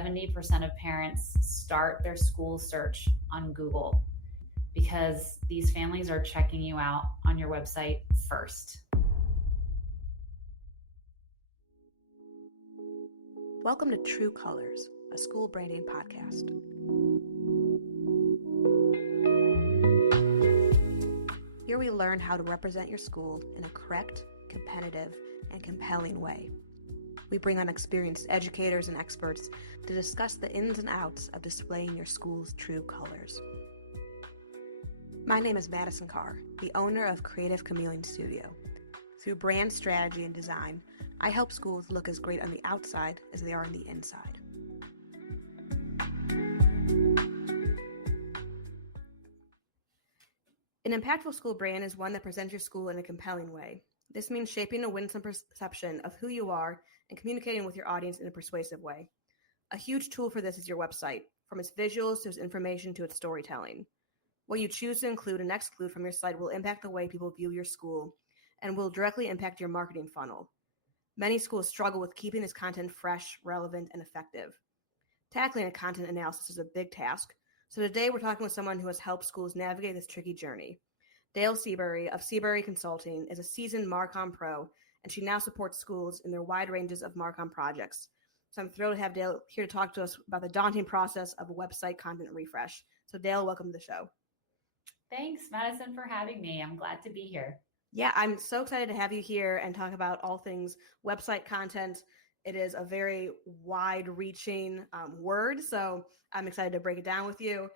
70% of parents start their school search on Google because these families are checking you out on your website first. Welcome to True Colors, a school branding podcast. Here we learn how to represent your school in a correct, competitive, and compelling way. We bring on experienced educators and experts to discuss the ins and outs of displaying your school's true colors. My name is Madison Carr, the owner of Creative Chameleon Studio. Through brand strategy and design, I help schools look as great on the outside as they are on the inside. An impactful school brand is one that presents your school in a compelling way. This means shaping a winsome perception of who you are and communicating with your audience in a persuasive way. A huge tool for this is your website, from its visuals to its information to its storytelling. What you choose to include and exclude from your site will impact the way people view your school and will directly impact your marketing funnel. Many schools struggle with keeping this content fresh, relevant, and effective. Tackling a content analysis is a big task, so today we're talking with someone who has helped schools navigate this tricky journey. Dale Seabury of Seabury Consulting is a seasoned Marcom pro, and she now supports schools in their wide ranges of Marcom projects. So I'm thrilled to have Dale here to talk to us about the daunting process of a website content refresh. So Dale, welcome to the show. Thanks, Madison, for having me. I'm glad to be here. Yeah, I'm so excited to have you here and talk about all things website content. It is a very wide-reaching word, so I'm excited to break it down with you.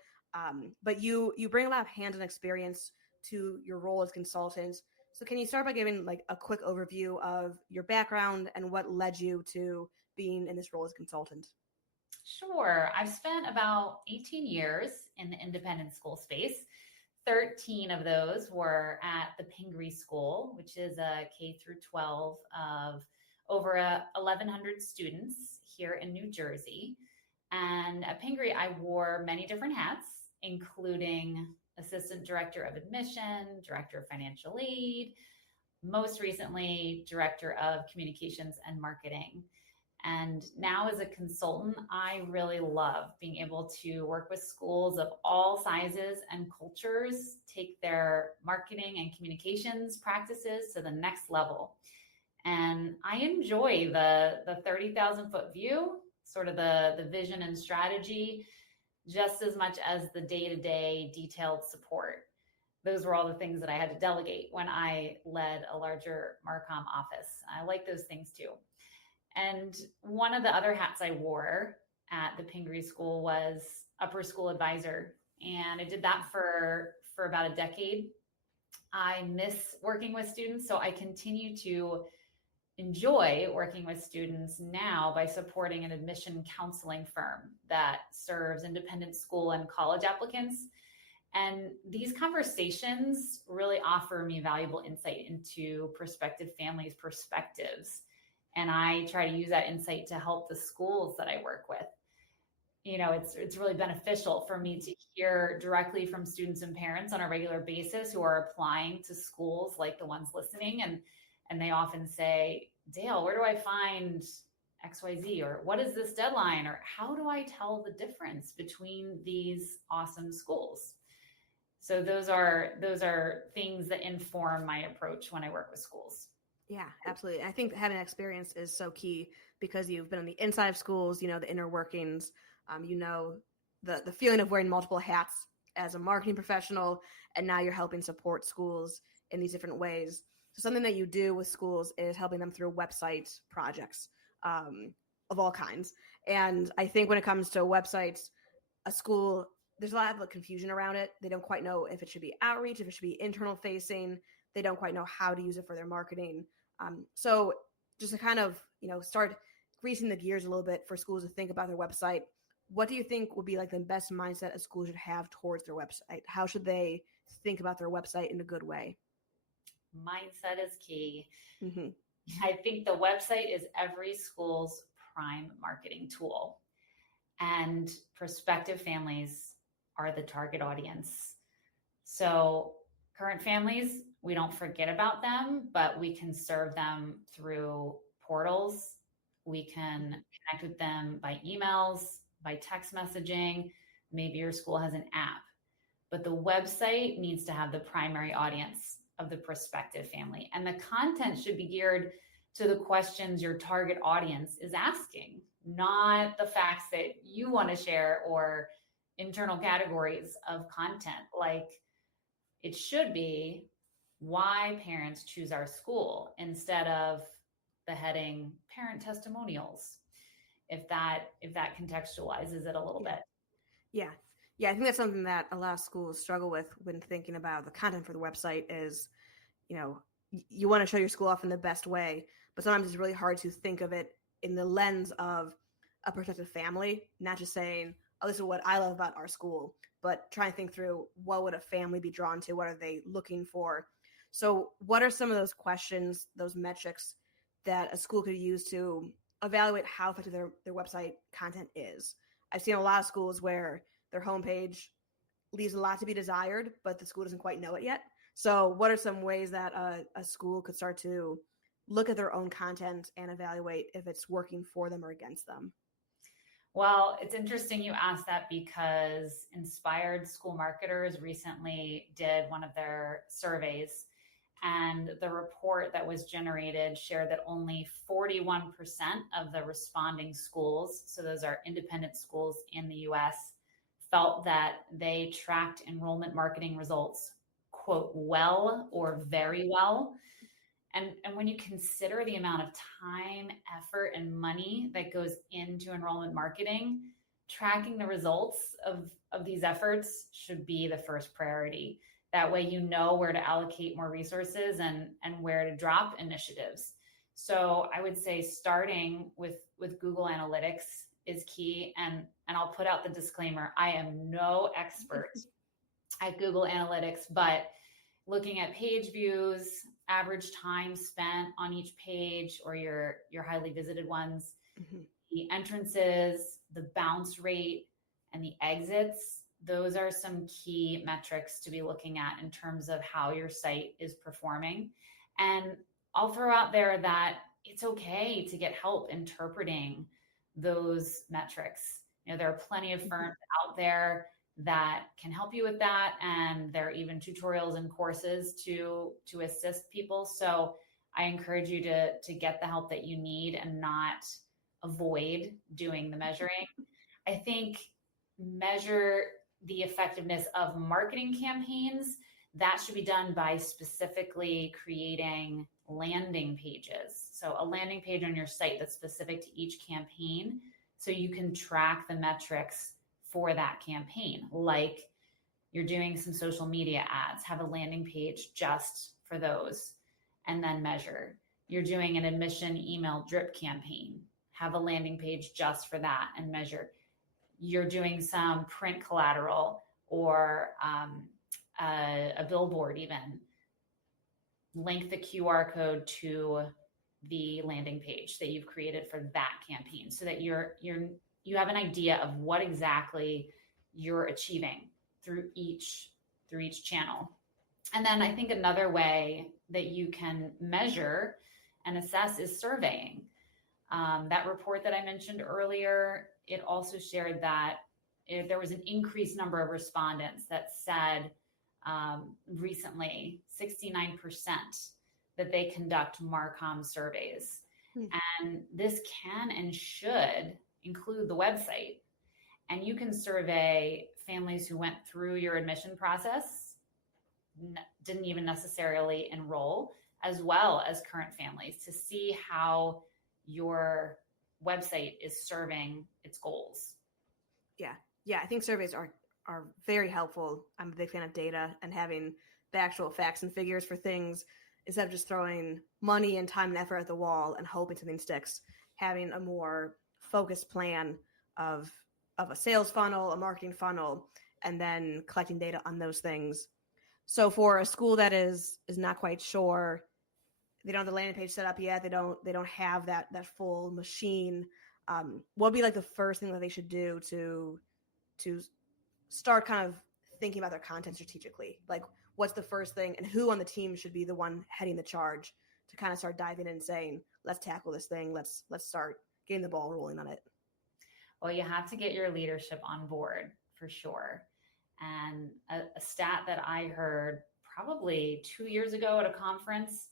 But you bring a lot of hands-on experience to your role as consultant. So can you start by giving like a quick overview of your background and what led you to being in this role as consultant? Sure. I've spent about 18 years in the independent school space. 13 of those were at the Pingree School, which is a K through 12 of over 1,100 students here in New Jersey. And at Pingree, I wore many different hats, including assistant director of admission, director of financial aid, most recently, director of communications and marketing. And now as a consultant, I really love being able to work with schools of all sizes and cultures, take their marketing and communications practices to the next level. And I enjoy the 30,000 foot view, sort of the vision and strategy, just as much as the day-to-day detailed support. Those were all the things that I had to delegate when I led a larger Marcom office. I like those things too. And one of the other hats I wore at the Pingree School was upper school advisor. And I did that for about a decade. I miss working with students, so I continue to enjoy working with students now by supporting an admission counseling firm that serves independent school and college applicants. And these conversations really offer me valuable insight into prospective families' perspectives. And I try to use that insight to help the schools that I work with. You know, it's really beneficial for me to hear directly from students and parents on a regular basis who are applying to schools like the ones listening. And they often say, Dale, where do I find XYZ? Or what is this deadline? Or how do I tell the difference between these awesome schools? So those are things that inform my approach when I work with schools. Yeah, absolutely. I think having experience is so key because you've been on the inside of schools, you know, the inner workings, you know, the feeling of wearing multiple hats as a marketing professional, and now you're helping support schools in these different ways. So something that you do with schools is helping them through website projects of all kinds. And I think when it comes to websites, a school, there's a lot of confusion around it. They don't quite know if it should be outreach, if it should be internal facing. They don't quite know how to use it for their marketing. So just to kind of, you know, start greasing the gears a little bit for schools to think about their website, what do you think would be like the best mindset a school should have towards their website? How should they think about their website in a good way? Mindset is key. Mm-hmm. I think the website is every school's prime marketing tool. And prospective families are the target audience. So current families, we don't forget about them, but we can serve them through portals, We can connect with them by emails, by text messaging. Maybe your school has an app, but the website needs to have the primary audience of the prospective family. And the content should be geared to the questions your target audience is asking, not the facts that you want to share or internal categories of content. Like, it should be why parents choose our school instead of the heading parent testimonials, if that contextualizes it a little bit. Yeah. Yeah, I think that's something that a lot of schools struggle with when thinking about the content for the website is, you want to show your school off in the best way, but sometimes it's really hard to think of it in the lens of a prospective family, not just saying, oh, this is what I love about our school, but try and think through what would a family be drawn to? What are they looking for? So what are some of those questions, those metrics that a school could use to evaluate how effective their website content is? I've seen a lot of schools where their homepage leaves a lot to be desired, but the school doesn't quite know it yet. So what are some ways that a school could start to look at their own content and evaluate if it's working for them or against them? Well, it's interesting you asked that because Inspired School Marketers recently did one of their surveys, and the report that was generated shared that only 41% of the responding schools, so those are independent schools in the US, felt that they tracked enrollment marketing results, quote, well or very well. And when you consider the amount of time, effort, and money that goes into enrollment marketing, tracking the results of these efforts should be the first priority. That way you know where to allocate more resources and where to drop initiatives. So I would say starting with Google Analytics is key. And I'll put out the disclaimer, I am no expert at Google Analytics, but looking at page views, average time spent on each page or your highly visited ones, the entrances, the bounce rate, and the exits, those are some key metrics to be looking at in terms of how your site is performing. And I'll throw out there that it's okay to get help interpreting those metrics. There are plenty of firms out there that can help you with that, and there are even tutorials and courses to assist people. So I encourage you to get the help that you need and not avoid doing the measuring. I think measure the effectiveness of marketing campaigns. That should be done by specifically creating landing pages. So a landing page on your site that's specific to each campaign, so you can track the metrics for that campaign. Like, you're doing some social media ads, have a landing page just for those and then measure. You're doing an admission email drip campaign, have a landing page just for that and measure. You're doing some print collateral or a billboard, even link the QR code to the landing page that you've created for that campaign, so that you have an idea of what exactly you're achieving through each channel. And then I think another way that you can measure and assess is surveying. That report that I mentioned earlier, it also shared that there was an increased number of respondents that said recently, 69%, that they conduct Marcom surveys. And this can and should include the website. And you can survey families who went through your admission process, didn't even necessarily enroll, as well as current families, to see how your website is serving its goals. Yeah, I think surveys are very helpful. I'm a big fan of data and having the actual facts and figures for things instead of just throwing money and time and effort at the wall and hoping something sticks. Having a more focused plan of a sales funnel, a marketing funnel, and then collecting data on those things. So for a school that is not quite sure, they don't have the landing page set up yet, they don't have that full machine, what would be like the first thing that they should do to start kind of thinking about their content strategically? Like, what's the first thing, and who on the team should be the one heading the charge to kind of start diving in and saying, let's tackle this thing, let's start getting the ball rolling on it? Well, you have to get your leadership on board for sure. And a stat that I heard probably 2 years ago at a conference,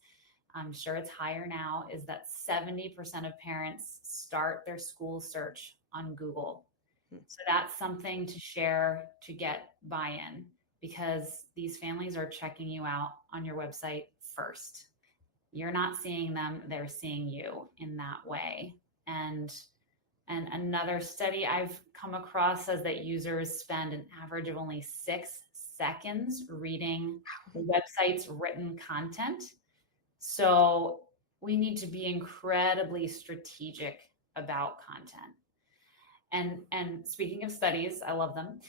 I'm sure it's higher now, is that 70% of parents start their school search on Google. So that's something to share to get buy-in, because these families are checking you out on your website first. You're not seeing them, they're seeing you in that way. And another study I've come across says that users spend an average of only 6 seconds reading the website's written content. So we need to be incredibly strategic about content. And speaking of studies, I love them.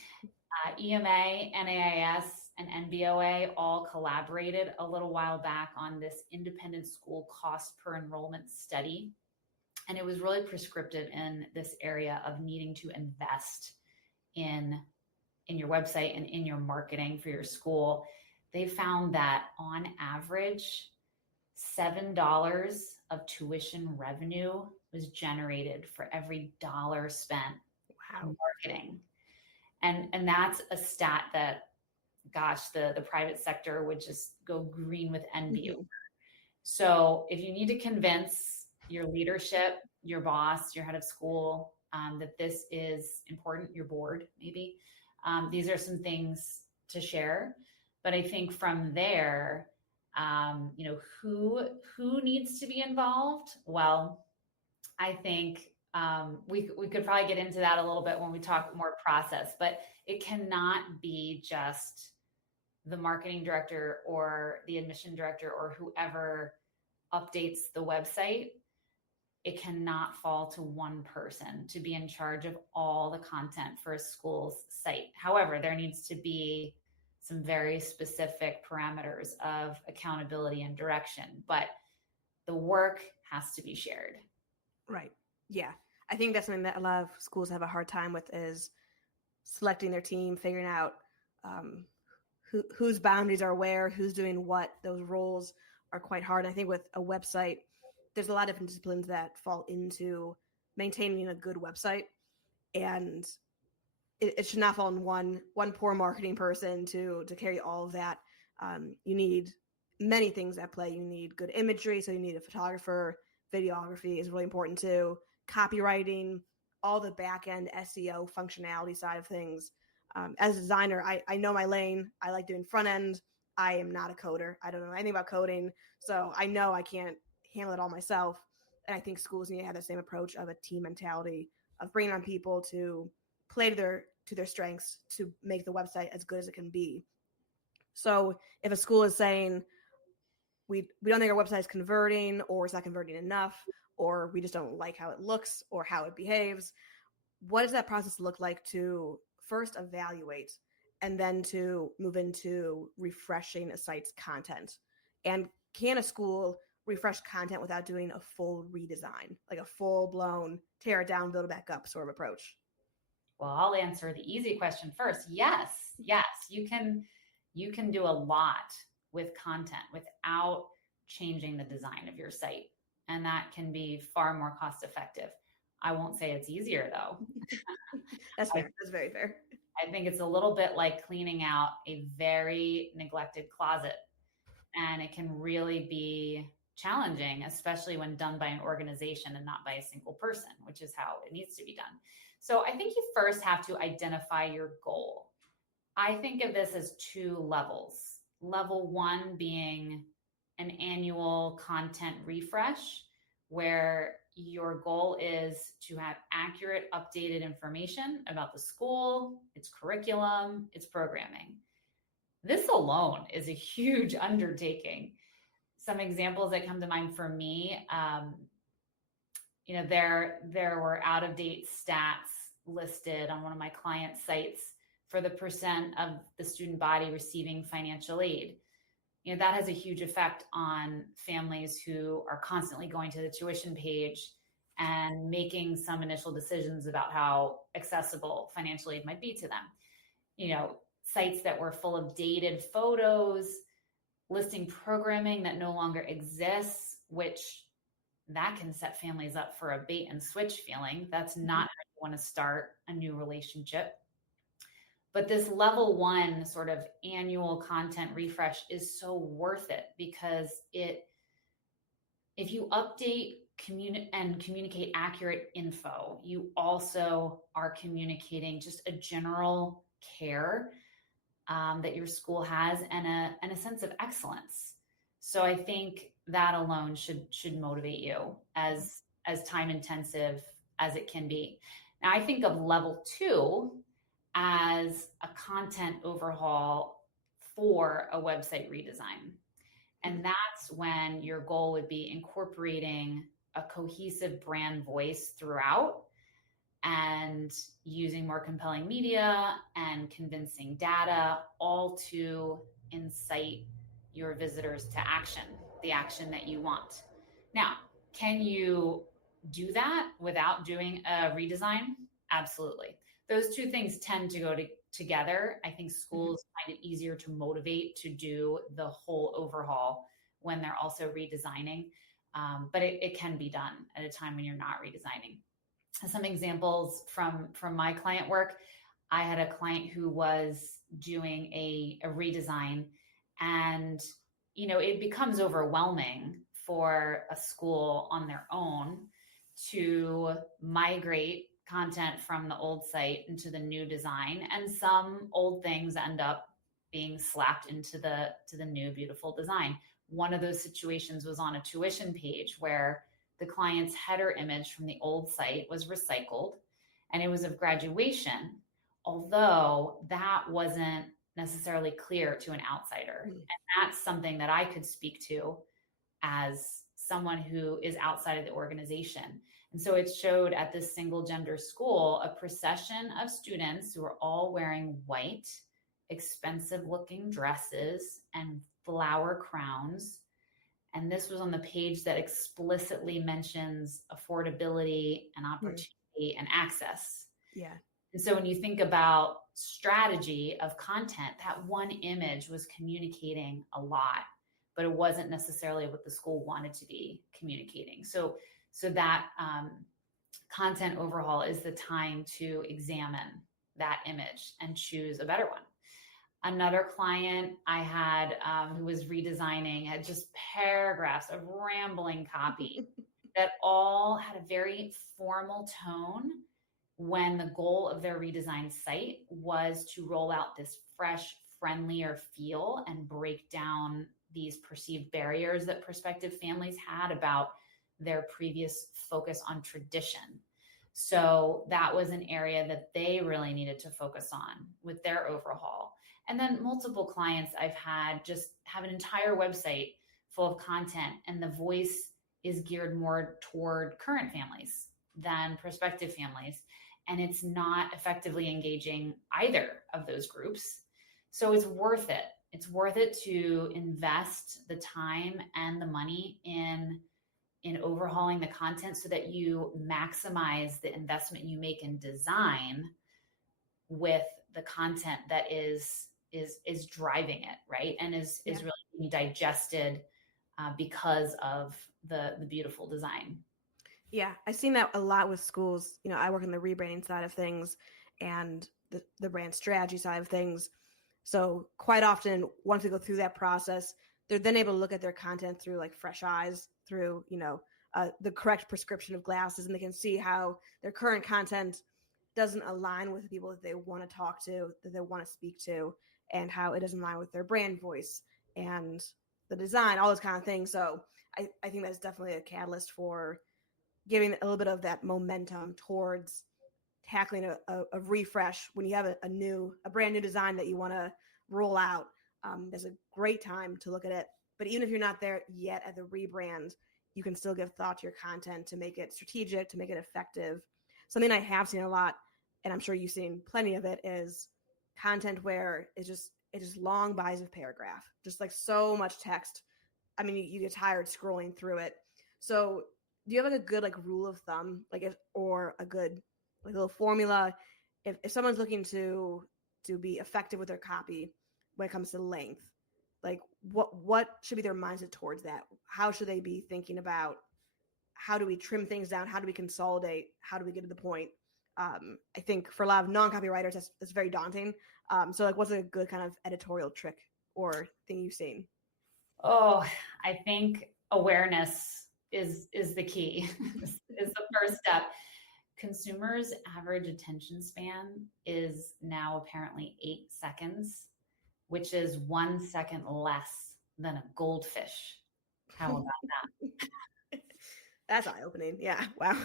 EMA, NAIS, and NBOA all collaborated a little while back on this independent school cost per enrollment study. And it was really prescriptive in this area of needing to invest in your website and in your marketing for your school. They found that on average, $7 of tuition revenue was generated for every dollar spent on marketing. And that's a stat that, gosh, the private sector would just go green with envy over. So if you need to convince your leadership, your boss, your head of school, that this is important, your board, maybe, these are some things to share. But I think from there, who needs to be involved? Well, I think we could probably get into that a little bit when we talk more process, but it cannot be just the marketing director or the admission director or whoever updates the website. It cannot fall to one person to be in charge of all the content for a school's site. However, there needs to be some very specific parameters of accountability and direction, but the work has to be shared. Right. Yeah. I think that's something that a lot of schools have a hard time with, is selecting their team, figuring out whose boundaries are where, who's doing what. Those roles are quite hard. And I think with a website, there's a lot of different disciplines that fall into maintaining a good website, and it should not fall on one poor marketing person to carry all of that. You need many things at play. You need good imagery, so you need a photographer. Videography is really important too. Copywriting, all the back end SEO functionality side of things. As a designer, I know my lane. I like doing front end. I am not a coder. I don't know anything about coding, so I know I can't handle it all myself. And I think schools need to have the same approach of a team mentality, of bringing on people to play to their strengths to make the website as good as it can be. So if a school is saying, we don't think our website is converting, or it's not converting enough, or we just don't like how it looks or how it behaves, what does that process look like to first evaluate and then to move into refreshing a site's content? And can a school refresh content without doing a full redesign, like a full-blown tear it down, build it back up sort of approach? Well, I'll answer the easy question first. Yes, you can do a lot with content without changing the design of your site. And that can be far more cost effective. I won't say it's easier though. That's fair. That's very fair. I think it's a little bit like cleaning out a very neglected closet. And it can really be challenging, especially when done by an organization and not by a single person, which is how it needs to be done. So I think you first have to identify your goal. I think of this as 2 levels. Level 1 being an annual content refresh, where your goal is to have accurate, updated information about the school, its curriculum, its programming. This alone is a huge undertaking. Some examples that come to mind for me, there were out-of-date stats listed on one of my client sites for the percent of the student body receiving financial aid. That has a huge effect on families who are constantly going to the tuition page and making some initial decisions about how accessible financial aid might be to them. Sites that were full of dated photos, listing programming that no longer exists, which that can set families up for a bait and switch feeling. That's not how you want to start a new relationship. But this level one sort of annual content refresh is so worth it because if you update and communicate accurate info, you also are communicating just a general care that your school has and a sense of excellence. So I think that alone should motivate you as time intensive as it can be. Now I think of level two as a content overhaul for a website redesign. And that's when your goal would be incorporating a cohesive brand voice throughout and using more compelling media and convincing data, all to incite your visitors to action, the action that you want. Now, can you do that without doing a redesign? Absolutely. Those two things tend to go together. I think schools find it easier to motivate to do the whole overhaul when they're also redesigning. But it can be done at a time when you're not redesigning. Some examples from my client work. I had a client who was doing a redesign, and it becomes overwhelming for a school on their own to migrate content from the old site into the new design, and some old things end up being slapped into the new beautiful design. One of those situations was on a tuition page where the client's header image from the old site was recycled and it was of graduation, although that wasn't necessarily clear to an outsider. And that's something that I could speak to as someone who is outside of the organization. And so it showed at this single gender school a procession of students who were all wearing white, expensive looking dresses and flower crowns. And this was on the page that explicitly mentions affordability and opportunity and access. Yeah. And so when you think about strategy of content, that one image was communicating a lot, but it wasn't necessarily what the school wanted to be communicating. So that content overhaul is the time to examine that image and choose a better one. Another client I had who was redesigning had just paragraphs of rambling copy that all had a very formal tone when the goal of their redesigned site was to roll out this fresh, friendlier feel and break down these perceived barriers that prospective families had about their previous focus on tradition. So that was an area that they really needed to focus on with their overhaul. And then multiple clients I've had just have an entire website full of content, and the voice is geared more toward current families than prospective families. And it's not effectively engaging either of those groups. So it's worth it. It's worth it to invest the time and the money in overhauling the content so that you maximize the investment you make in design with the content that is driving it, right? And is really being digested because of the beautiful design. Yeah, I've seen that a lot with schools. I work in the rebranding side of things and the brand strategy side of things. So quite often, once we go through that process, they're then able to look at their content through like fresh eyes, through the correct prescription of glasses, and they can see how their current content doesn't align with the people that they want to talk to, that they want to speak to, and how it doesn't align with their brand voice and the design, all those kind of things. So I think that's definitely a catalyst for giving a little bit of that momentum towards tackling a refresh when you have a brand new design that you want to roll out. There's a great time to look at it. But even if you're not there yet at the rebrand, you can still give thought to your content to make it strategic, to make it effective. Something I have seen a lot, and I'm sure you've seen plenty of it, is content where it's just long bodies of paragraph, just like so much text. I mean, you get tired scrolling through it. So do you have like a good like rule of thumb, or a good like little formula if someone's looking to be effective with their copy when it comes to length? Like what should be their mindset towards that? How should they be thinking about how do we trim things down? How do we consolidate? How do we get to the point? I think for a lot of non-copywriters, that's very daunting. So like, what's a good kind of editorial trick or thing you've seen? Oh, I think awareness is the key, is the first step. Consumers' average attention span is now apparently 8 seconds, which is 1 second less than a goldfish. How about that? That's eye-opening. Yeah. Wow.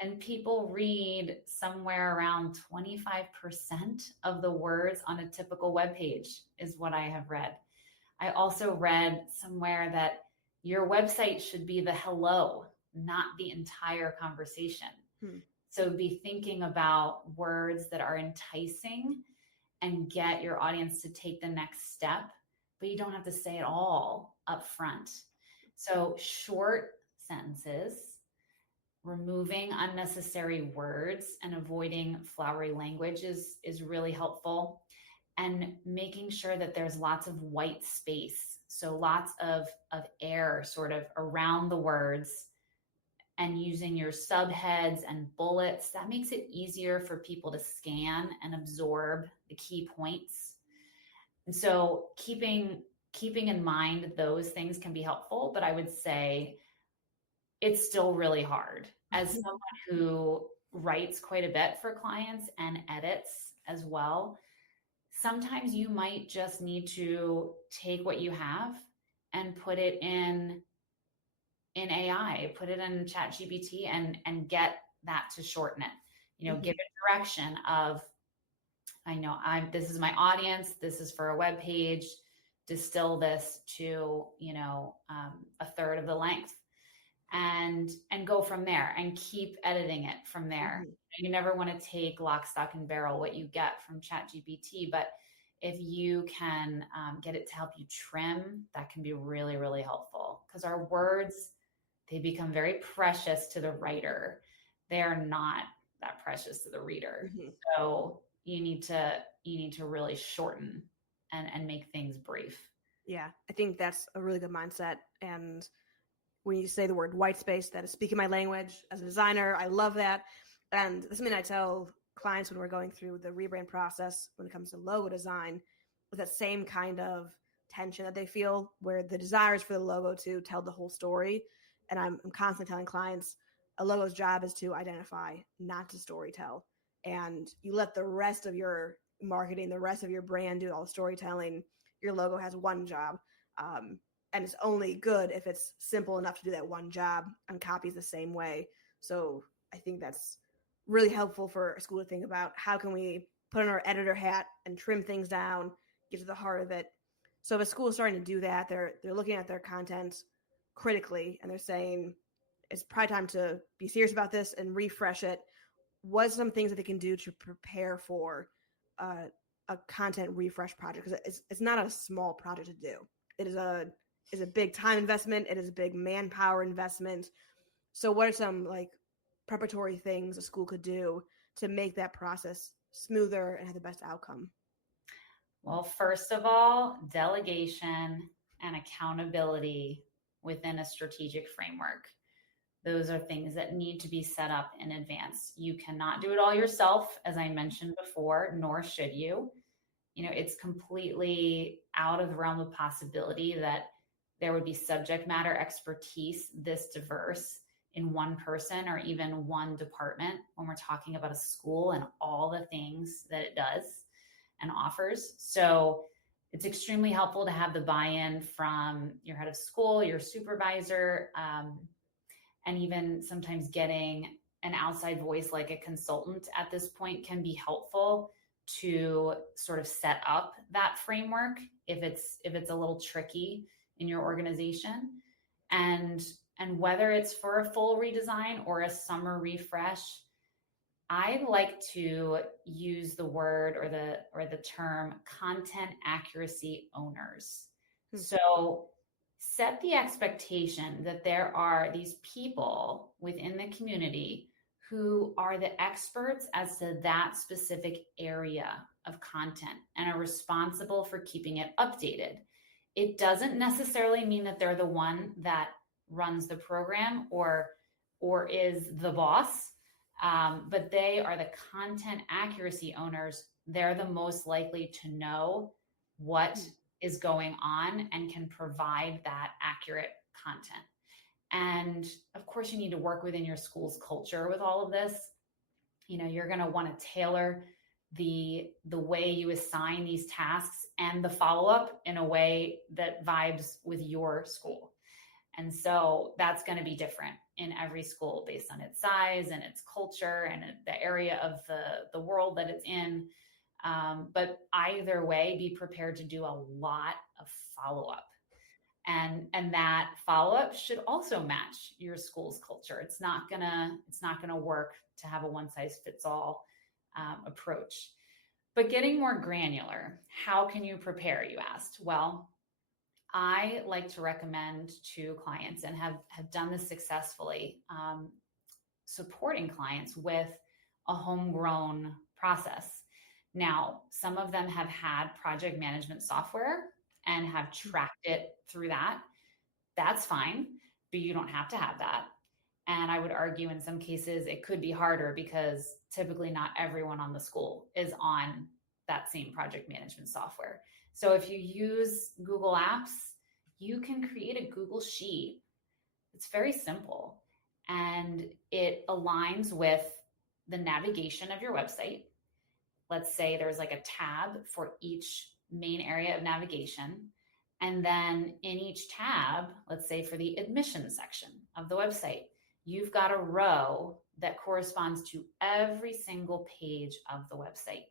And people read somewhere around 25% of the words on a typical web page, is what I have read. I also read somewhere that your website should be the hello, not the entire conversation. So be thinking about words that are enticing and get your audience to take the next step, but you don't have to say it all up front. So short sentences, removing unnecessary words and avoiding flowery language is really helpful. And making sure that there's lots of white space. So lots of air sort of around the words, and using your subheads and bullets. That makes it easier for people to scan and absorb the key points. And so keeping in mind those things can be helpful, but I would say it's still really hard. As someone who writes quite a bit for clients and edits as well, sometimes you might just need to take what you have and put it in AI, put it in ChatGPT and get that to shorten it. Give it direction of, this is my audience, this is for a web page, distill this to, a third of the length, and go from there and keep editing it from there. You never want to take lock, stock, and barrel what you get from ChatGPT, but if you can get it to help you trim, that can be really, really helpful, because our words, they become very precious to the writer. They are not that precious to the reader. So you need to really shorten and make things brief. Yeah, I think that's a really good mindset. And when you say the word white space, that is speaking my language. As a designer, I love that. And this is something I tell clients when we're going through the rebrand process when it comes to logo design, with that same kind of tension that they feel, where the desire is for the logo to tell the whole story. And I'm constantly telling clients a logo's job is to identify, not to storytell. And you let the rest of your marketing, the rest of your brand do all the storytelling. Your logo has one job. And it's only good if it's simple enough to do that one job, and copies the same way. So I think that's really helpful for a school to think about. How can we put on our editor hat and trim things down, get to the heart of it? So if a school is starting to do that, they're looking at their content critically, and they're saying it's probably time to be serious about this and refresh it. What are some things that they can do to prepare for a content refresh project? Because it's not a small project to do. It is a big time investment. It is a big manpower investment. So what are some like preparatory things a school could do to make that process smoother and have the best outcome? Well, first of all, delegation and accountability within a strategic framework. Those are things that need to be set up in advance. You cannot do it all yourself, as I mentioned before, nor should you. It's completely out of the realm of possibility that there would be subject matter expertise this diverse in one person or even one department when we're talking about a school and all the things that it does and offers. So it's extremely helpful to have the buy-in from your head of school, your supervisor, and even sometimes getting an outside voice like a consultant at this point can be helpful to sort of set up that framework if it's a little tricky in your organization. And whether it's for a full redesign or a summer refresh, I like to use the word or the term content accuracy owners. So set the expectation that there are these people within the community who are the experts as to that specific area of content and are responsible for keeping it updated. It doesn't necessarily mean that they're the one that runs the program or or is the boss, but they are the content accuracy owners. They're the most likely to know what is going on and can provide that accurate content. And of course, you need to work within your school's culture with all of this. You're going to want to tailor the way you assign these tasks and the follow-up in a way that vibes with your school. And so that's going to be different in every school based on its size and its culture and the area of the world that it's in. But either way, be prepared to do a lot of follow-up. And that follow-up should also match your school's culture. It's not gonna work to have a one-size-fits-all approach. But getting more granular, how can you prepare, you asked? Well, I like to recommend to clients, and have done this successfully, supporting clients with a homegrown process. Now, some of them have had project management software and have tracked it through that. That's fine, but you don't have to have that. And I would argue in some cases it could be harder because typically not everyone on the school is on that same project management software. So if you use Google Apps, you can create a Google Sheet. It's very simple and it aligns with the navigation of your website. Let's say there's like a tab for each main area of navigation. And then in each tab, let's say for the admission section of the website, you've got a row that corresponds to every single page of the website.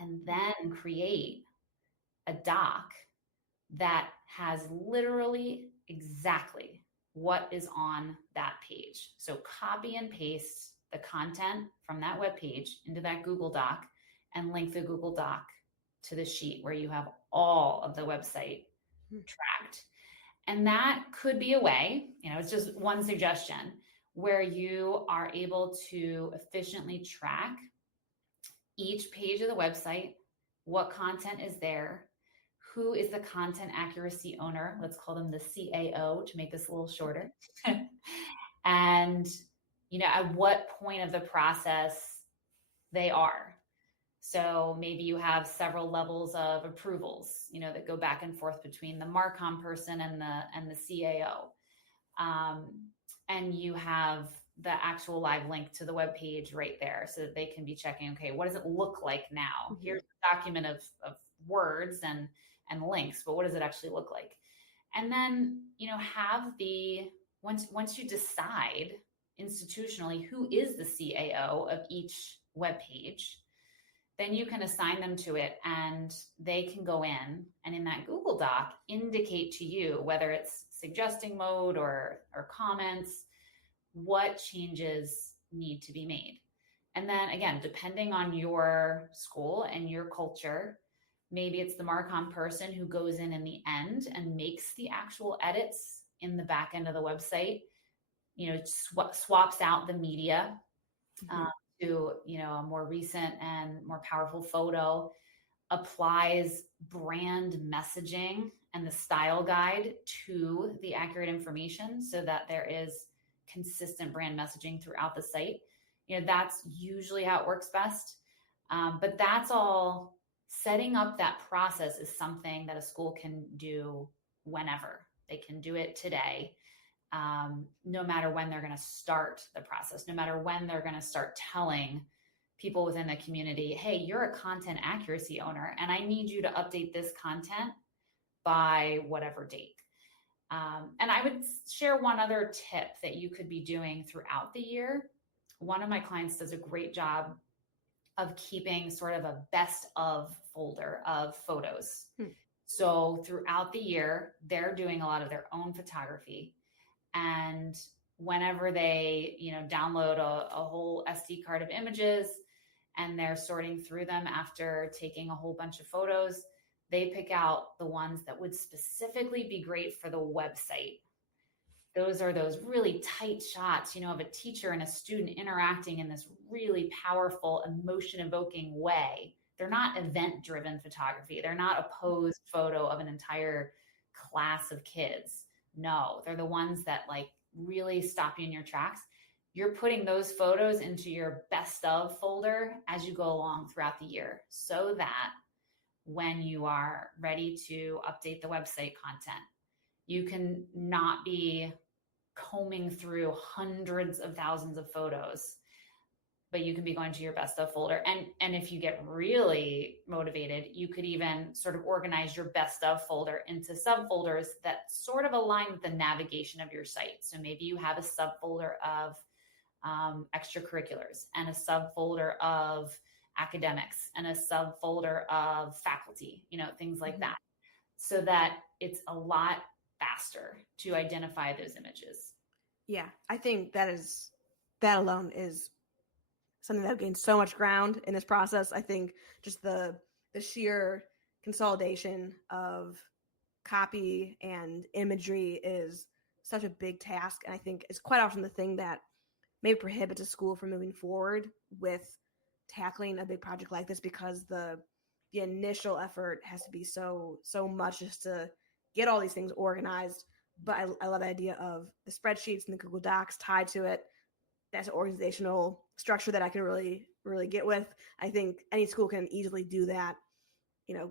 And then create a doc that has literally exactly what is on that page. So copy and paste the content from that web page into that Google Doc and link the Google Doc to the sheet where you have all of the website tracked. And that could be a way, it's just one suggestion, where you are able to efficiently track each page of the website, what content is there, who is the content accuracy owner, let's call them the CAO to make this a little shorter, and at what point of the process they are. So maybe you have several levels of approvals, that go back and forth between the Marcom person and the CAO. And you have the actual live link to the web page right there so that they can be checking, okay, what does it look like now? Mm-hmm. Here's a document of words and links, but what does it actually look like? And then, have once you decide institutionally who is the CAO of each web page, then you can assign them to it and they can go in and in that Google Doc indicate to you, whether it's suggesting mode or comments, what changes need to be made. And then again, depending on your school and your culture, maybe it's the Marcom person who goes in the end and makes the actual edits in the back end of the website, swaps out the media to, a more recent and more powerful photo, applies brand messaging and the style guide to the accurate information so that there is consistent brand messaging throughout the site. That's usually how it works best. But that's all. Setting up that process is something that a school can do whenever. They can do it today, no matter when they're going to start the process, no matter when they're going to start telling people within the community, hey, you're a content accuracy owner, and I need you to update this content by whatever date. And I would share one other tip that you could be doing throughout the year. One of my clients does a great job of keeping sort of a best of folder of photos. So throughout the year, they're doing a lot of their own photography. And whenever they, download a whole SD card of images and they're sorting through them after taking a whole bunch of photos, they pick out the ones that would specifically be great for the website. Those are those really tight shots, of a teacher and a student interacting in this really powerful, emotion-evoking way. They're not event-driven photography. They're not a posed photo of an entire class of kids. No, they're the ones that really stop you in your tracks. you're putting those photos into your best of folder as you go along throughout the year, so that when you are ready to update the website content, you can not be combing through hundreds of thousands of photos, but you can be going to your best of folder. And if you get really motivated, you could even sort of organize your best of folder into subfolders that sort of align with the navigation of your site. So maybe you have a subfolder of extracurriculars, and a subfolder of academics, and a subfolder of faculty, things like that, so that it's a lot faster to identify those images. Yeah, I think that alone is something that gains so much ground in this process. I think just the sheer consolidation of copy and imagery is such a big task, and I think it's quite often the thing that maybe prohibits a school from moving forward with tackling a big project like this, because the initial effort has to be so much just to get all these things organized. But I love the idea of the spreadsheets and the Google Docs tied to it. That's an organizational structure that I can really, really get with. I think any school can easily do that.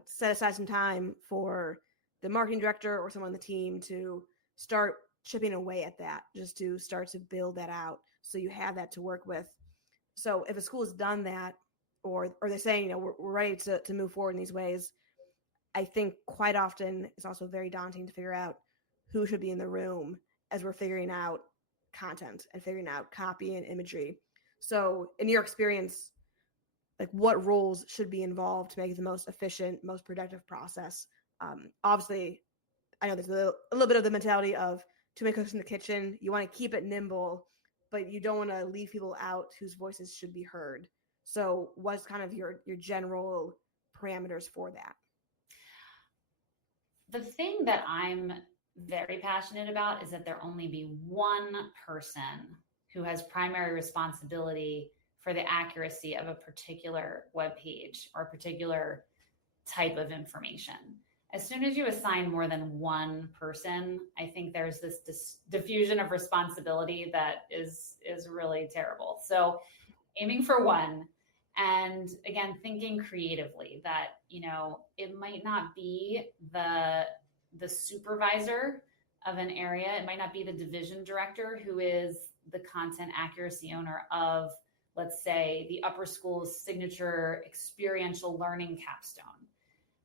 Set aside some time for the marketing director or someone on the team to start chipping away at that, just to start to build that out, so you have that to work with. So if a school has done that, or they're saying, we're ready to move forward in these ways, I think quite often it's also very daunting to figure out who should be in the room as we're figuring out content and figuring out copy and imagery. So in your experience, like, what roles should be involved to make it the most efficient, most productive process? Obviously, I know there's a little bit of the mentality of too many cooks in the kitchen. You want to keep it nimble, but you don't want to leave people out whose voices should be heard. So what's kind of your general parameters for that? The thing that I'm very passionate about is that there only be one person who has primary responsibility for the accuracy of a particular web page or a particular type of information. As soon as you assign more than one person, I think there's this diffusion of responsibility that is really terrible. So aiming for one, and again, thinking creatively that, it might not be the supervisor of an area. It might not be the division director who is the content accuracy owner of, let's say, the upper school's signature experiential learning capstone.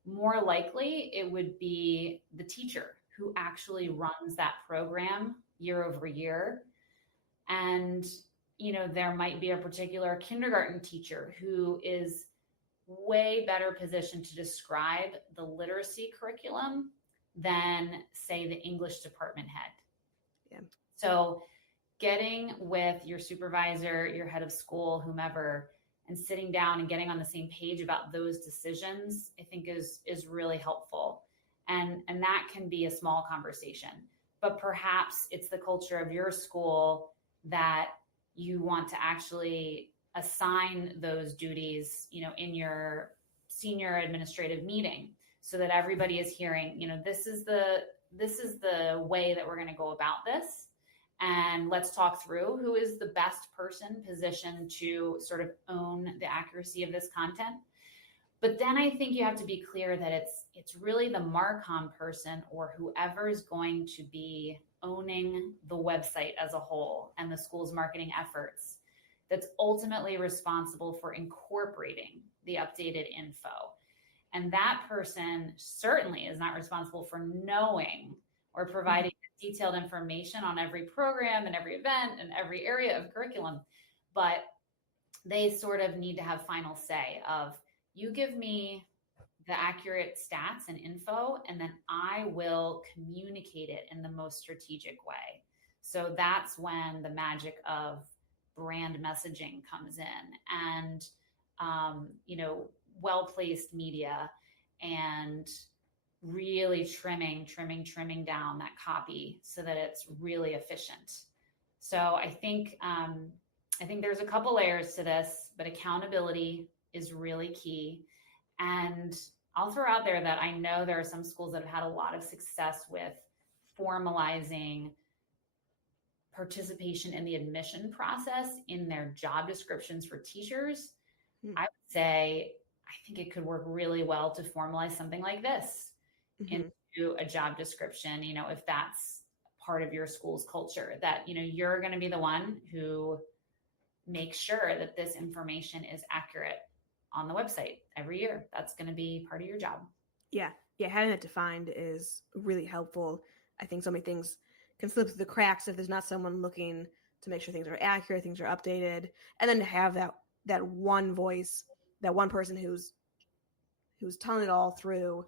More likely, it would be the teacher who actually runs that program year over year. And, there might be a particular kindergarten teacher who is way better positioned to describe the literacy curriculum than, say, the English department head. Yeah. So getting with your supervisor, your head of school, whomever, and sitting down and getting on the same page about those decisions, I think is really helpful. And that can be a small conversation, but perhaps it's the culture of your school that you want to actually assign those duties, in your senior administrative meeting, so that everybody is hearing, this is the way that we're going to go about this. And let's talk through who is the best person positioned to sort of own the accuracy of this content. But then I think you have to be clear that it's really the Marcom person, or whoever is going to be owning the website as a whole and the school's marketing efforts, that's ultimately responsible for incorporating the updated info. And that person certainly is not responsible for knowing or providing detailed information on every program and every event and every area of curriculum, but they sort of need to have final say of, you give me the accurate stats and info, and then I will communicate it in the most strategic way. So that's when the magic of brand messaging comes in, and well-placed media, and really trimming down that copy so that it's really efficient. So I think there's a couple layers to this, but accountability is really key. And I'll throw out there that I know there are some schools that have had a lot of success with formalizing participation in the admission process in their job descriptions for teachers, Hmm. I would say I think it could work really well to formalize something like this Mm-hmm. into a job description, if that's part of your school's culture, that, you're going to be the one who makes sure that this information is accurate on the website every year. That's going to be part of your job. Yeah. Yeah. Having it defined is really helpful. I think so many things can slip through the cracks if there's not someone looking to make sure things are accurate, things are updated, and then to have that one voice, that one person who's telling it all through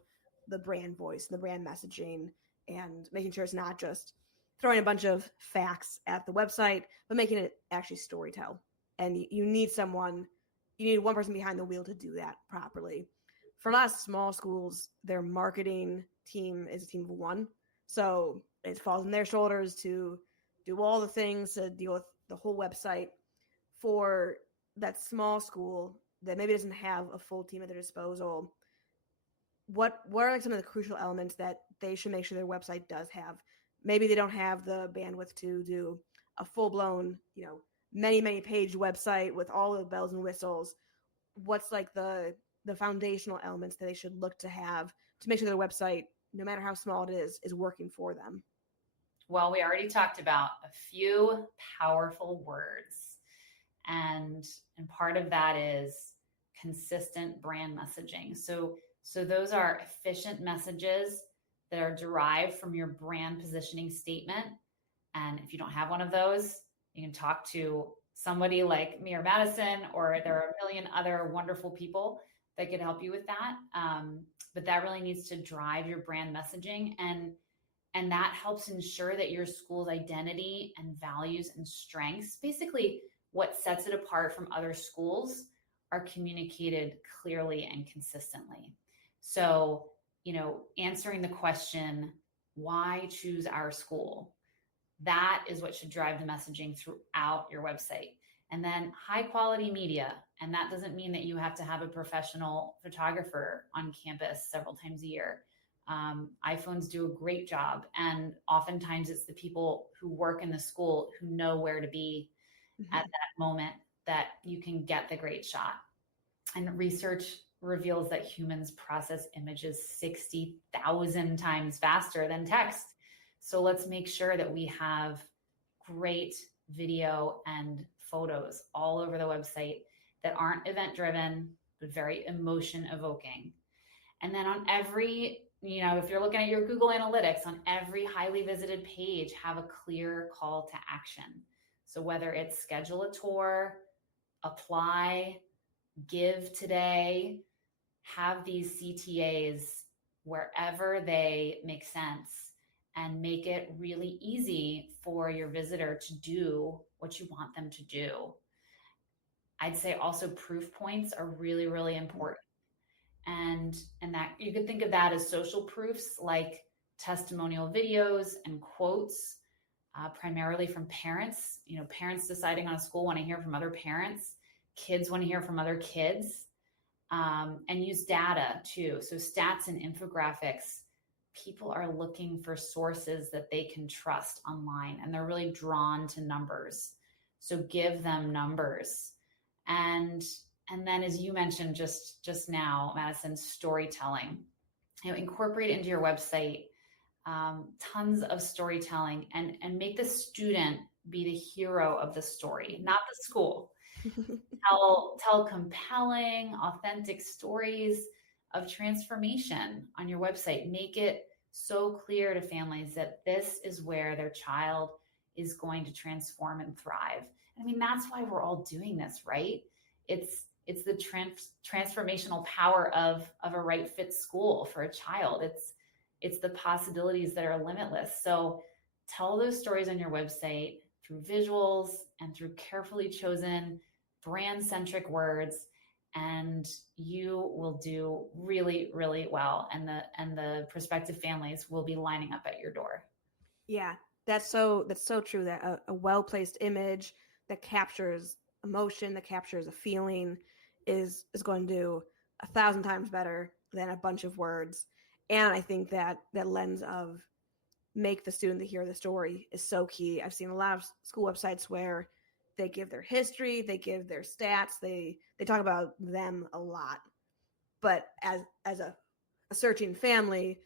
the brand voice, the brand messaging, and making sure it's not just throwing a bunch of facts at the website, but making it actually storytell. And you need someone, you need one person behind the wheel to do that properly. For a lot of small schools, their marketing team is a team of one. So it falls on their shoulders to do all the things to deal with the whole website. For that small school that maybe doesn't have a full team at their disposal, what are like some of the crucial elements that they should make sure their website does have? Maybe they don't have the bandwidth to do a full-blown, many page website with all the bells and whistles. What's like the foundational elements that they should look to have to make sure their website, no matter how small it is working for them? Well, we already talked about a few powerful words, and part of that is consistent brand messaging. So those are efficient messages that are derived from your brand positioning statement. And if you don't have one of those, you can talk to somebody like me or Madison, or there are a million other wonderful people that could help you with that. But that really needs to drive your brand messaging, and that helps ensure that your school's identity and values and strengths, basically what sets it apart from other schools, are communicated clearly and consistently. So, answering the question, why choose our school? That is what should drive the messaging throughout your website. And then high quality media. And that doesn't mean that you have to have a professional photographer on campus several times a year. iPhones do a great job. And oftentimes it's the people who work in the school who know where to be at that moment that you can get the great shot. And research reveals that humans process images 60,000 times faster than text. So let's make sure that we have great video and photos all over the website that aren't event driven, but very emotion evoking. And then on every, if you're looking at your Google Analytics, on every highly visited page, have a clear call to action. So whether it's schedule a tour, apply, give today, have these CTAs wherever they make sense, and make it really easy for your visitor to do what you want them to do. I'd say also proof points are really, really important. And that you could think of that as social proofs, like testimonial videos and quotes, primarily from parents. Parents deciding on a school want to hear from other parents. Kids want to hear from other kids. And use data too. So stats and infographics, people are looking for sources that they can trust online, and they're really drawn to numbers. So give them numbers. And then, as you mentioned just now, Madison, storytelling. Incorporate into your website tons of storytelling, and make the student be the hero of the story, not the school. Tell compelling, authentic stories of transformation on your website. Make it so clear to families that this is where their child is going to transform and thrive. I mean, that's why we're all doing this, right? It's the transformational power of a right fit school for a child. It's the possibilities that are limitless. So tell those stories on your website through visuals and through carefully chosen brand-centric words, and you will do really, really well. And the prospective families will be lining up at your door. Yeah, that's so true. That a well-placed image that captures emotion, that captures a feeling, is going to do 1,000 times better than a bunch of words. And I think that lens of make the student the hero of the story is so key. I've seen a lot of school websites where they give their history, they give their stats, they talk about them a lot. But as a searching family,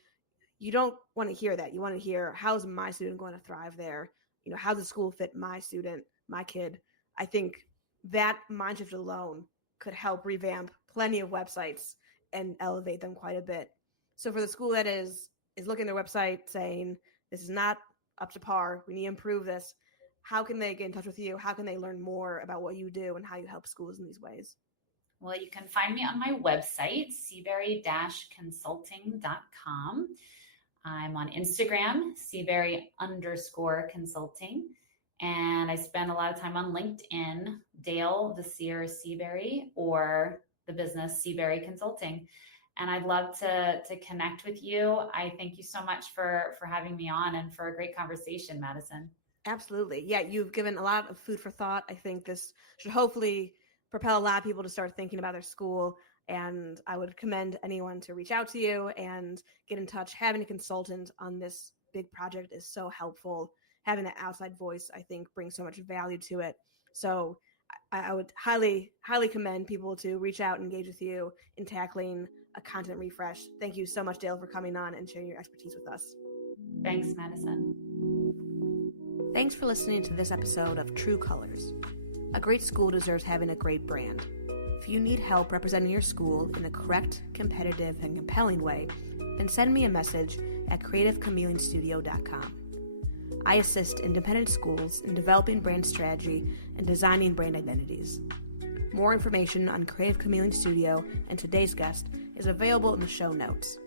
you don't want to hear that. You want to hear, how's my student going to thrive there? How's the school fit my student, my kid? I think that mind shift alone could help revamp plenty of websites and elevate them quite a bit. So for the school that is looking at their website saying, this is not up to par, we need to improve this, how can they get in touch with you? How can they learn more about what you do and how you help schools in these ways? Well, you can find me on my website, seabury-consulting.com. I'm on Instagram, Seabury_consulting. And I spend a lot of time on LinkedIn, Dale Desir Seabury, or the business Seabury Consulting. And I'd love to connect with you. I thank you so much for having me on and for a great conversation, Madison. Absolutely. Yeah, you've given a lot of food for thought. I think this should hopefully propel a lot of people to start thinking about their school. And I would commend anyone to reach out to you and get in touch. Having a consultant on this big project is so helpful. Having that outside voice, I think, brings so much value to it. So I would highly, highly commend people to reach out and engage with you in tackling a content refresh. Thank you so much, Dale, for coming on and sharing your expertise with us. Thanks, Madison. Thanks for listening to this episode of True Colors. A great school deserves having a great brand. If you need help representing your school in a correct, competitive, and compelling way, then send me a message at creativechameleonstudio.com. I assist independent schools in developing brand strategy and designing brand identities. More information on Creative Chameleon Studio and today's guest is available in the show notes.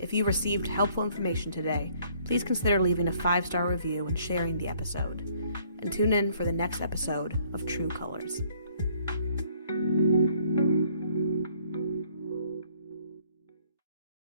If you received helpful information today, please consider leaving a 5-star review and sharing the episode. And tune in for the next episode of True Colors.